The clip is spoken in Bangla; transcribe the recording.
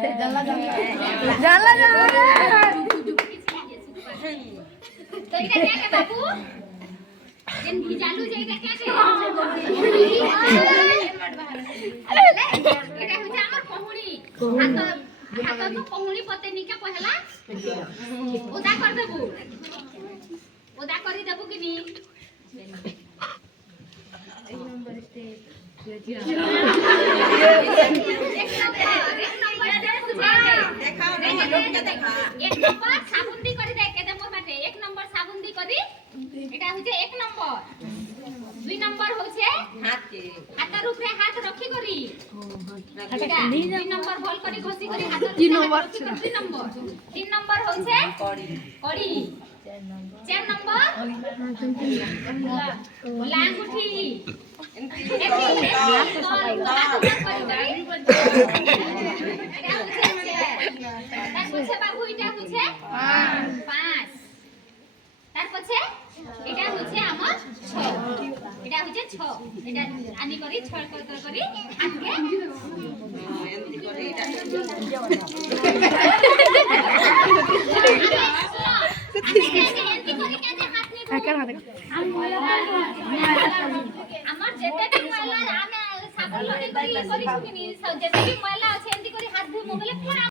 জানলা জানলা তো এটা কে কে বাবু যেন ভিজালু যে এটা কে কে এটা হচ্ছে আমার কহুনি হাত হাত তো কহুনি পতে নিকে পহলা ওদা কর দেবু ওদা করি দেবু কি নি এই নম্বর তে এক নম্বর সাবুন দি করে দে কে দেবো বাটে এক নম্বর সাবুন দি করি এটা হচ্ছে এক নম্বর দুই নম্বর হচ্ছে হাতের উপরে হাত রখি করি এটা দুই নম্বর বল করি ঘষি করি হাতের উপরে হাত রখি করি দুই নম্বর তিন নম্বর হচ্ছে কড়ি চার নম্বর লাঙ্গুঠি বাবু এটা হচ্ছে 5 তারপর এটা হচ্ছে আমার 6 এটা হচ্ছে 6 এটা আনি করি 6 করি আজকে এমনি করে এটা আমার যেতে ময়লা আমি সাবুন করি যেতে ময়লা আছে এমনি করে হাত ধুই মোবাইলে